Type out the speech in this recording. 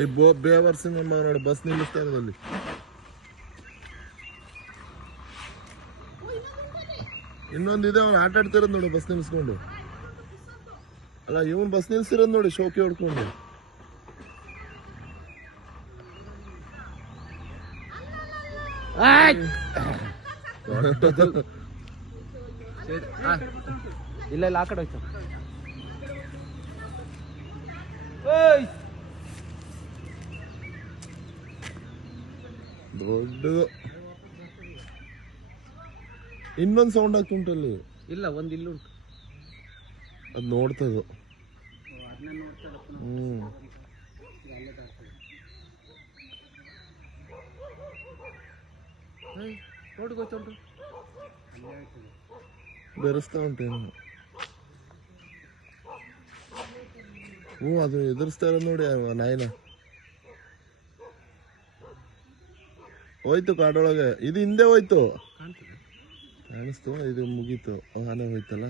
ಈ ಬೇವರ್ಸಿ ನಮ್ಮ ನೋಡಿ ಬಸ್ ನಿಲ್ಲಿಸ್ತಾ ಇರೋದಲ್ಲಿ. ಇನ್ನೊಂದಿದೆ ಅವ್ನು ಆಟ ಆಡ್ತಿರೋದು ನೋಡಿ ಬಸ್ ನಿಲ್ಸ್ಕೊಂಡು. ಅಲ್ಲ ಇವನ್ ಬಸ್ ನಿಲ್ಸಿರೋದು ನೋಡಿ ಶೋಕಿ ಹೊಡ್ಕೊಂಡು. ಇಲ್ಲ ಇಲ್ಲ ಆ ಕಡೆ ಹೋಯ್ತು. ದೊಡ್ಡದು ಇನ್ನೊಂದು ಸೌಂಡ್ ಆಗ್ತುಂಟಲ್ಲಿ. ಇಲ್ಲ ಒಂದ್ ಇಲ್ಲಿ ಉಂಟು, ಅದು ನೋಡ್ತದು. ನೋಡ್ಕೋಚುಂಟು ಬೆರೆಸ್ತಾ ಉಂಟೇನು. ಅದು ಎದುರಿಸ್ತಾ ಇರೋದು ನೋಡಿ ನಾಯಿನ. ಹೋಯ್ತು ಕಾಡೊಳಗೆ, ಇದು ಹಿಂದೆ ಹೋಯ್ತು ಕಾಣಿಸ್ತು, ಇದು ಮುಗೀತು, ಆನೆ ಹೋಯ್ತಲ್ಲ.